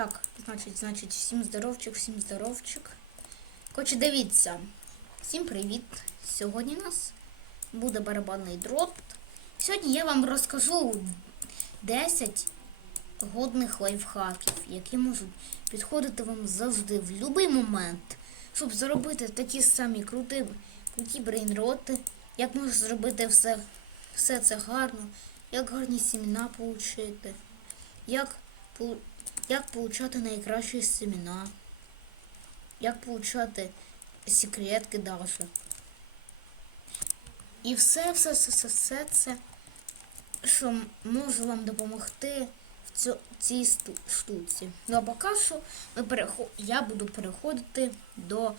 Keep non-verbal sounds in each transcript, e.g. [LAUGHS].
Так, значить, значить, всім здоровчик, всім здоровчик. Коротше, дивіться. Всім привіт! Сьогодні у нас буде барабанний дрот. Сьогодні я вам розкажу 10 годних лайфхаків, які можуть підходити вам завжди в будь-який момент, щоб зробити такі самі круті, круті брейнроти, як можна зробити все, все це гарно, як гарні сімена отримати, як, як получати найкращі семена, як получати секретки даже. І все, все, все, все, це, що може вам допомогти в цій штуці. Ну а поки що ми перехо... я буду переходити до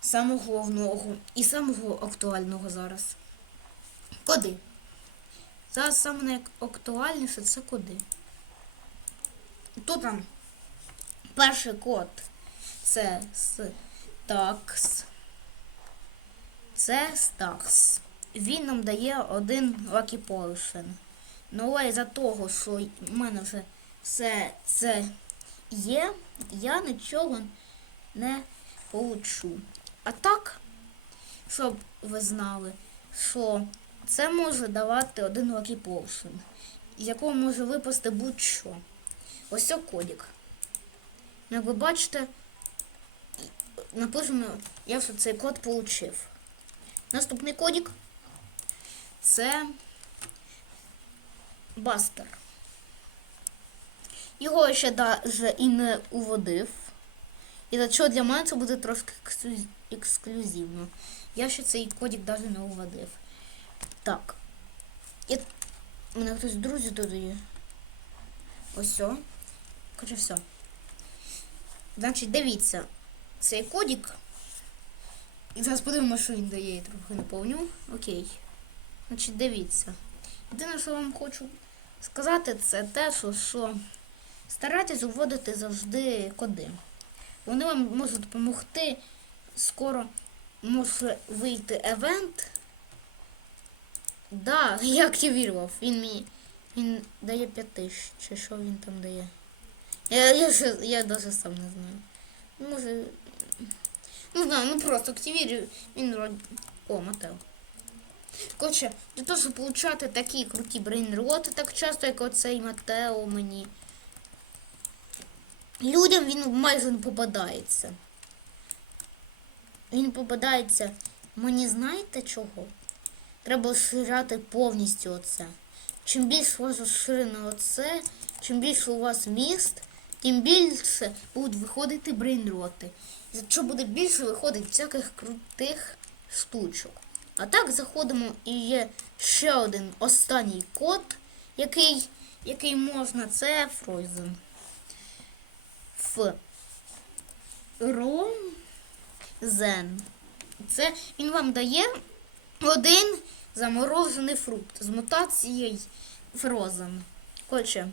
самого головного і самого актуального зараз. Коди. Зараз найактуальніше це коди. Тут там перший код це Stacks. Це Stacks. Він нам дає один Lucky Potion. Ну але за того, що в мене вже все це є, я нічого не получу. А так, щоб ви знали, що це може давати один Lucky Potion, з якого може випасти будь-що. Ось це кодик. Як ви бачите, написано, я вже цей код получив. Наступний кодик це Бастер. Його я ще даже і не уводив. І за що для мене це буде трошки ексклюзивно. Я ще цей кодик навіть не уводив. Так. У мене хтось друзі тут є. Ось все. Короче, все. Значить, дивіться, цей кодик. І зараз подивимося, що він дає, я трохи не повню. Окей. Значить, дивіться. Єдине, що вам хочу сказати, це те, що, що старайтесь вводити завжди коди. Вони вам можуть допомогти. Скоро може вийти евент. Да, [LAUGHS] я активував. Він мені. Він дає 5 тисяч, чи що він там дає. Я, я, я даже сам не знаю. Може. Не знаю, ну просто активірую. Він вроді. О, Матео. Коротше, для того, щоб получати такі круті брейнроти так часто, як оцей Матео мені. Людям він майже не попадається. Він попадається. Мені знаєте чого? Треба розширяти повністю оце. Чим більше у вас розширено оце, чим більше у вас міст, тим більше будуть виходити брейнроти. Якщо буде більше виходить всяких крутих штучок. А так заходимо і є ще один останній код, який, який можна, це Frozen. Ф. Zen. Це він вам дає один заморожений фрукт з мутацією Frozen. Коротше,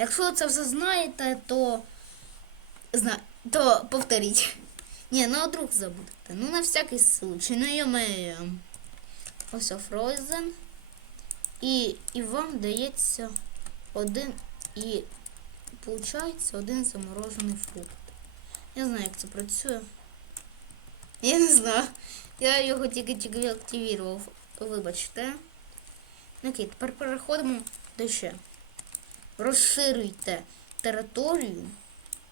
якщо це вже знаєте, то зна... то повторіть. Ні, ну а вдруг забудете. Ну на всякий случай, ну йомею. Ось Frozen. І, і вам дається один і получається один заморожений фрукт. Я знаю, як це працює. Я не знаю. Я його тільки-тільки активував. Вибачте. Ну, Окей, тепер переходимо до ще. Розширюйте територію,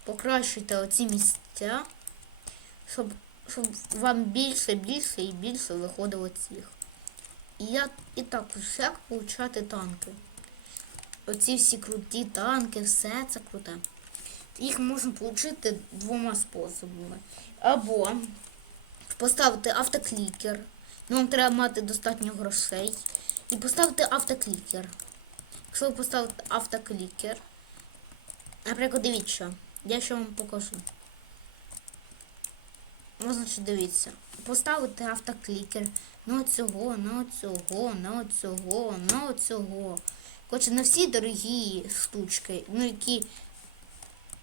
покращуйте оці місця, щоб, щоб вам більше, більше і більше виходило цих. І я і також як получати танки. Оці всі круті танки, все це круте. Їх можна отримати двома способами. Або поставити автоклікер. Ну, вам треба мати достатньо грошей. І поставити автоклікер. Якщо ви поставите автоклікер, наприклад, дивіться, я ще вам покажу. Ну, значить, дивіться. Поставити автоклікер на оцього, на оцього, на оцього, на оцього. Коротше, на всі дорогі штучки, ну які,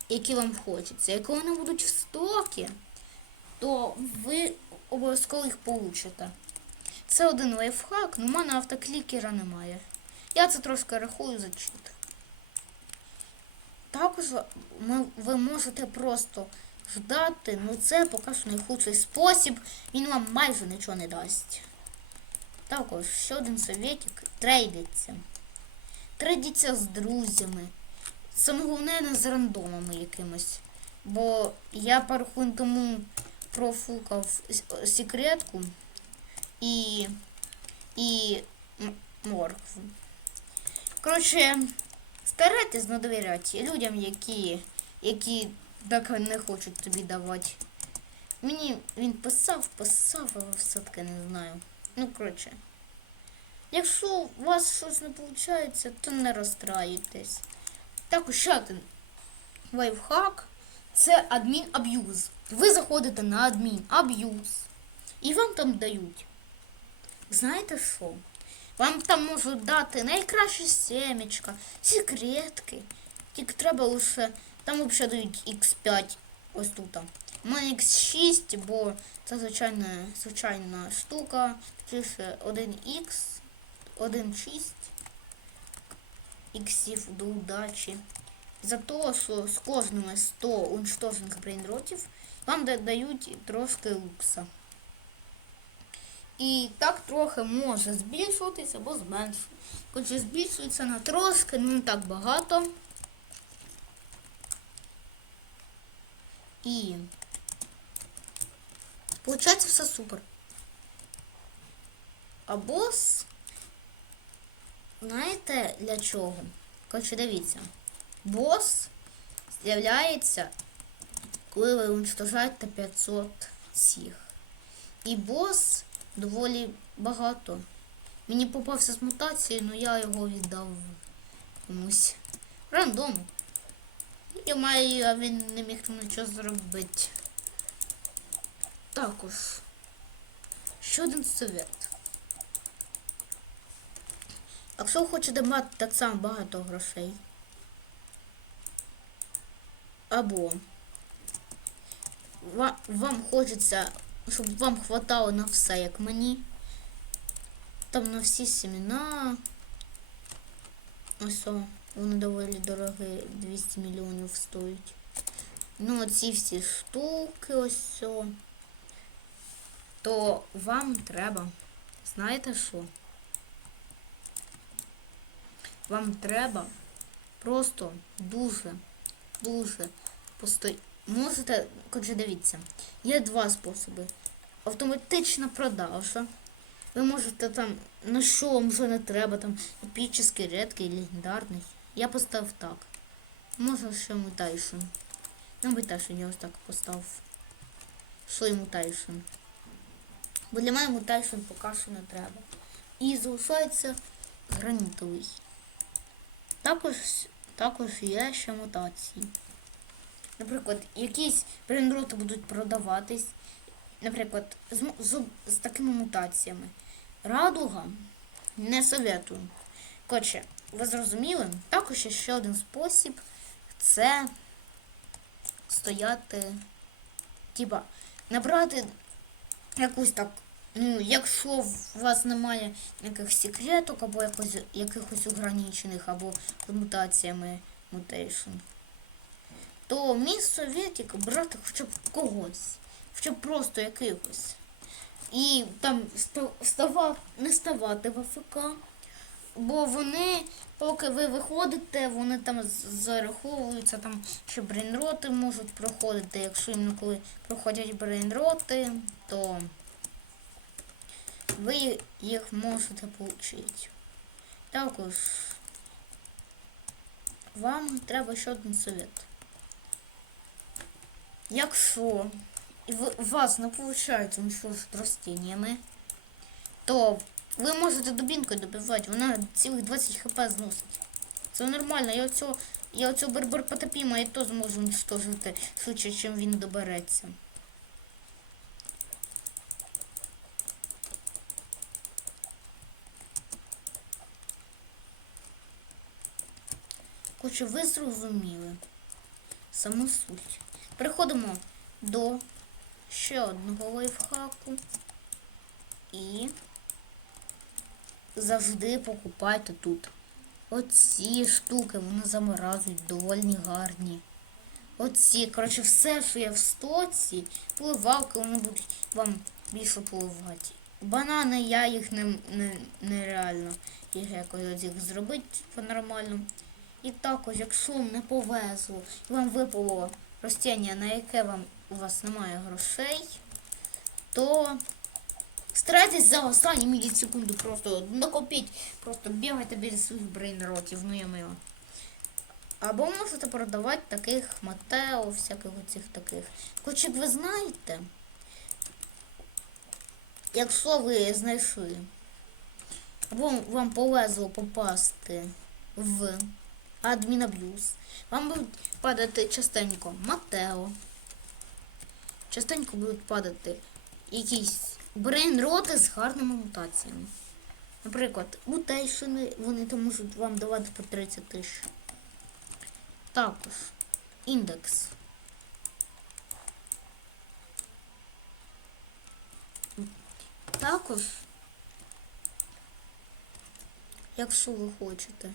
які вам хочеться. Якщо вони будуть в стокі, то ви обов'язково їх получите. Це один лайфхак, але в мене автоклікера немає. Я це трошки рахую за чит. також ми, ви можете просто ждати, ну це поки що найхудший спосіб, він вам майже нічого не дасть. Також ще один советик трейдиться. Трейдіться з друзями. Саме головне не з рандомами якимось. Бо я пару хвилин профукав секретку і, і моркву. Коротше, старайтесь не довіряти людям, які, які так не хочуть тобі давати. Мені він писав, писав, але все-таки не знаю. Ну, коротше. Якщо у вас щось не виходить, то не розстраюйтесь. Також ще один лайфхак це адмін аб'юз. Ви заходите на адмін аб'юз. І вам там дають. Знаєте що? Вам там можуть дати найкраще семечка, секретки. Тільки треба лише. Там взагалі дають X5 ось тут. У мене X6, бо це звичайна, звичайна штука. Точніше 1X, 1.6 іксів до удачі. За те, що з кожними 100 уничтожених брейнротів вам да- дають трошки лукса. І так трохи може збільшуватися або зменшуватися. Хоча збільшується на трошки, не так багато. І Получається все супер. А бос, знаєте для чого? Коротше, дивіться. Бос з'являється, коли ви уничтожаєте 500 всіх. І бос доволі багато. Мені попався з мутацією, але я його віддав комусь. Рандому. Я маю, а він не міг нічого зробити. Також. Ще один совет. Якщо ви хочете мати так само багато грошей. Або ва- вам хочеться, щоб вам хватало на все, як мені. Там на всі семена. Ось, вони доволі дорогі, 200 мільйонів стоять. Ну, оці всі штуки, ось. о. То вам треба, знаєте що? Вам треба просто дуже, дуже постой. Можете, отже, дивіться, є два способи. Автоматична продажа. Ви можете там, на що вам вже не треба, там епічний, рідкий, легендарний. Я поставив так. Може ще мутайшн. На мутайшн я ось так поставив. Що і мутайшн. Бо для мене мутайшн поки що не треба. І залишається гранітовий. Також, також є ще мутації. Наприклад, якісь брендроти будуть продаватись. Наприклад, з, з, з такими мутаціями. Радуга не советую. Коротше, ви зрозуміли? Також ще один спосіб це стояти. Типа, набрати якусь так. Ну, якщо у вас немає яких секреток або якось, якихось ограничених, або з мутаціями мутейшн, то мій совєтик брати хоча б когось, хоча б просто якихось. І там ста- не ставати в АФК, бо вони, поки ви виходите, вони там зараховуються, там ще брейнроти можуть проходити. Якщо їм коли проходять брейнроти, то ви їх можете отримати. Також вам треба ще один совет. Якщо у вас не виходить уничтожити растіннями, то ви можете дубінкою добивати, вона цілих 20 хп зносить. Це нормально, я оцього, я оцього барбар потопіма і то зможу уничтожити швидше, чим він добереться. Коротше, ви зрозуміли саму суть. Переходимо до ще одного лайфхаку. І завжди покупайте тут. Оці штуки вони заморазують, доволі гарні. Оці, коротше, все, що є в стоці, поливалки, вони будуть вам більше поливати. Банани я їх не, не, нереально їх якось їх зробити по-нормальному. І також, якщо не повезло, і вам випало ростіння, на яке вам у вас немає грошей, то старайтесь за останні мілісекунди просто накопіть, просто бігайте біля своїх брейнротів, ну я мила. Або можете продавати таких Матео, всяких оцих таких. Хоч як ви знаєте, якщо ви знайшли, або вам повезло попасти в адмінаб'юз, вам будуть падати частенько Матео. Частенько будуть падати якісь брейнроти з гарними мутаціями. Наприклад, мутейшини, вони то можуть вам давати по 30 тисяч. Також індекс. Також, якщо ви хочете,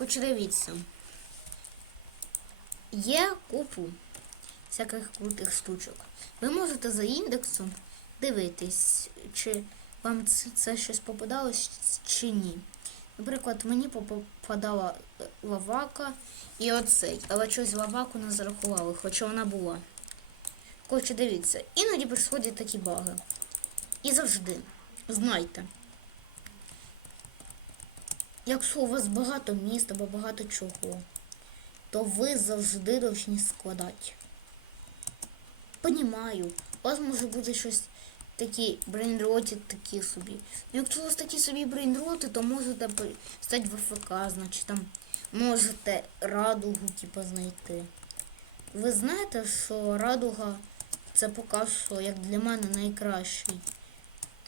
хоч дивіться, є купу всяких крутих штучок. Ви можете за індексом дивитись, чи вам це, щось попадалось чи ні. Наприклад, мені попадала е, лавака і оцей, але щось лаваку не зарахували, хоча вона була. Коротше, дивіться, іноді приходять такі баги. І завжди, знайте, якщо у вас багато міст або багато чого, то ви завжди повинні складати. Понімаю, у вас може бути щось такі брейнроти такі собі. Ну, Якщо у вас такі собі брейнроти, то можете стати в ФК, значить там можете радугу типу, знайти. Ви знаєте, що радуга це поки що, як для мене, найкращий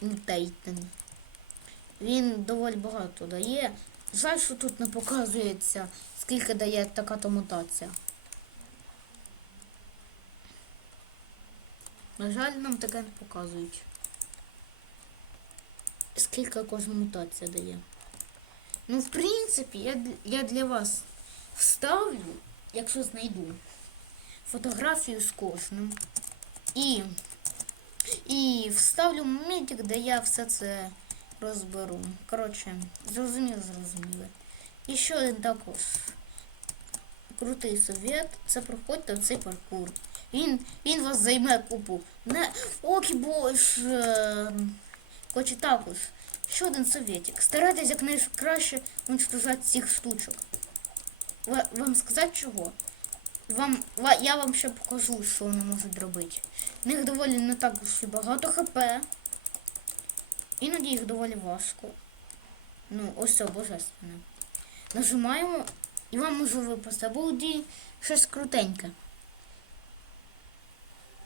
мутейтинг. Він доволі багато дає. Жаль, що тут не показується, скільки дає така то мутація. На жаль, нам таке не показують. Скільки кожна мутація дає. Ну, в принципі, я, я для вас вставлю, якщо знайду, фотографію з кожним. І, і вставлю моментик, де я все це розберу. Коротше, зрозуміло, зрозуміло. І ще один також крутий совет, це проходьте в цей паркур. Він, він вас займе купу. Не окі боже. Хоче також. Ще один советик. Старайтесь якнайкраще уничтожати цих штучок. Ва- Вам сказати чого? Вам, ва- я вам ще покажу, що вони можуть робити. В них доволі не так уж і багато хп. Іноді їх доволі важко. Ну, ось це божественне. Нажимаємо і вам може випасти або тоді щось крутеньке.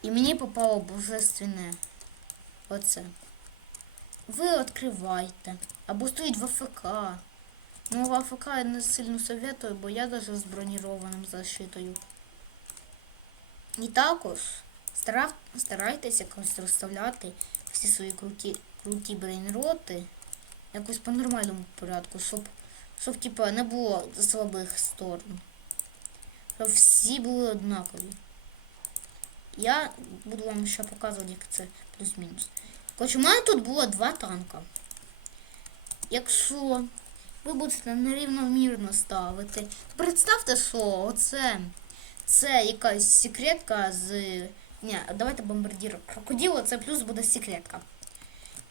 І мені попало божественне. Оце. Ви відкривайте. Або стоїть в АФК. Ну, в АФК я не сильно советую, бо я навіть з бронірованим защитою. І також старав, старайтесь якось розставляти всі свої круті, круті брейнроти якось по нормальному порядку, щоб, щоб типа, не було слабих сторон. Щоб всі були однакові. Я буду вам ще показувати, як це плюс-мінус. Коротше, у мене тут було два танка. Якщо ви будете нерівномірно ставити, представте, що оце це якась секретка з. Ні, давайте бомбардір крокодила, це плюс буде секретка.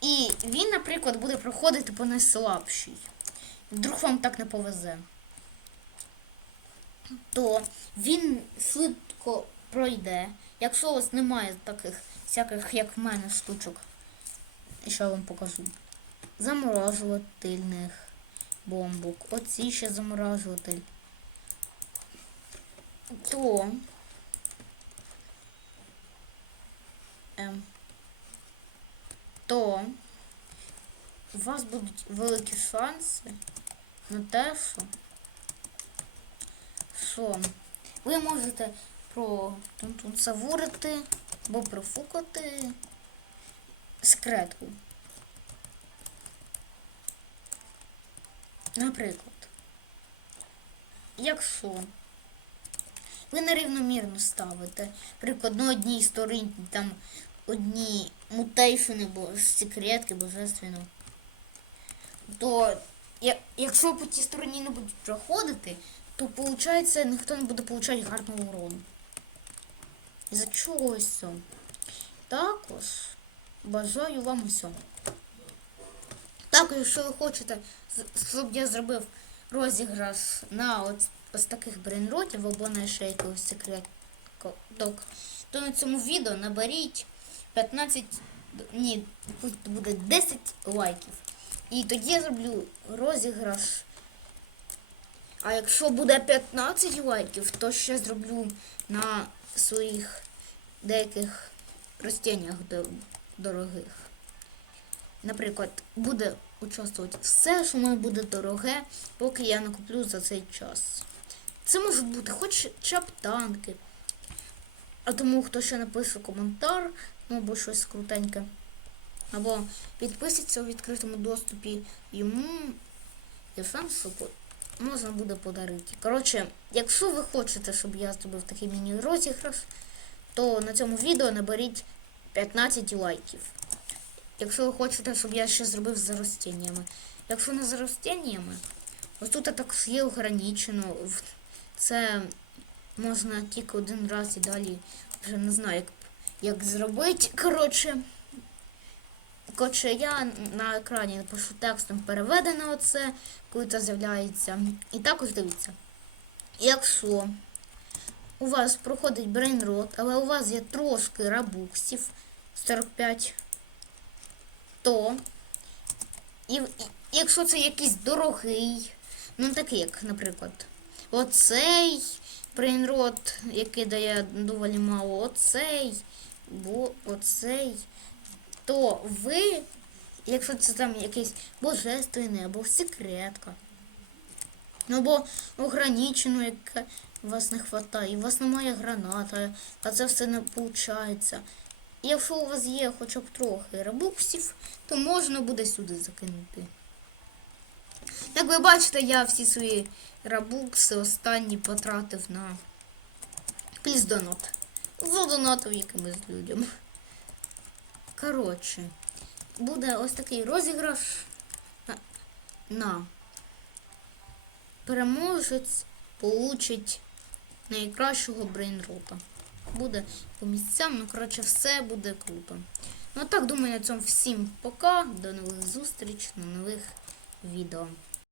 І він, наприклад, буде проходити по найслабшій. Вдруг вам так не повезе. То він швидко пройде. Якщо у вас немає таких всяких, як в мене, штучок, що я вам покажу. Заморожувательних бомбок. Оці ще заморожуватель. То ем, то у вас будуть великі шанси на те, що, що ви можете про тунтун або профукати секретку. Наприклад, якщо ви нерівномірно ставите, приклад, на одній стороні там одні мутейшени, бо секретки, божественно, то якщо по тій стороні не будуть проходити, то виходить, ніхто не буде отримати гарного урону. Із-за чогось. це. Також бажаю вам усього. Також, якщо ви хочете, щоб я зробив розіграш на от, ось таких брейнротів або на ще якогось секреток, то на цьому відео наберіть 15, ні, пусть буде 10 лайків. І тоді я зроблю розіграш. А якщо буде 15 лайків, то ще зроблю на своїх деяких ростіннях дорогих. Наприклад, буде участвувати все, що мене буде дороге, поки я накуплю за цей час. Це можуть бути хоча б танки. А тому, хто ще напише коментар, ну або щось крутеньке, або підписується у відкритому доступі, йому шанс, що по- можна буде подарити. Коротше, якщо ви хочете, щоб я зробив такий міні-розіграш, то на цьому відео наберіть 15 лайків. Якщо ви хочете, щоб я ще зробив з ростіннями. Якщо не з ростіннями, ось тут також є ограничено. Це можна тільки один раз і далі вже не знаю, як, як зробити. Коротше, коротше, я на екрані напишу текстом переведено оце, коли це з'являється. І також дивіться. Якщо у вас проходить брейнрот, але у вас є трошки рабуксів 45, то і, і якщо це якийсь дорогий, ну такий, як, наприклад, оцей брейнрот, який дає доволі мало, оцей, бо оцей, то ви, якщо це там якийсь божественний або секретка, або ограничено, яке вас не вистачає, і у вас немає граната, а це все не виходить. Якщо у вас є хоча б трохи ребуксів, то можна буде сюди закинути. Як ви бачите, я всі свої рабукси останні потратив на плюс донат. Задонатив якимось людям. Коротше, буде ось такий розіграш на, на переможець получить найкращого брейнрота. Буде по місцям, ну коротше, все буде круто. Ну а так, думаю, на цьому всім пока. До нових зустріч, на нових відео.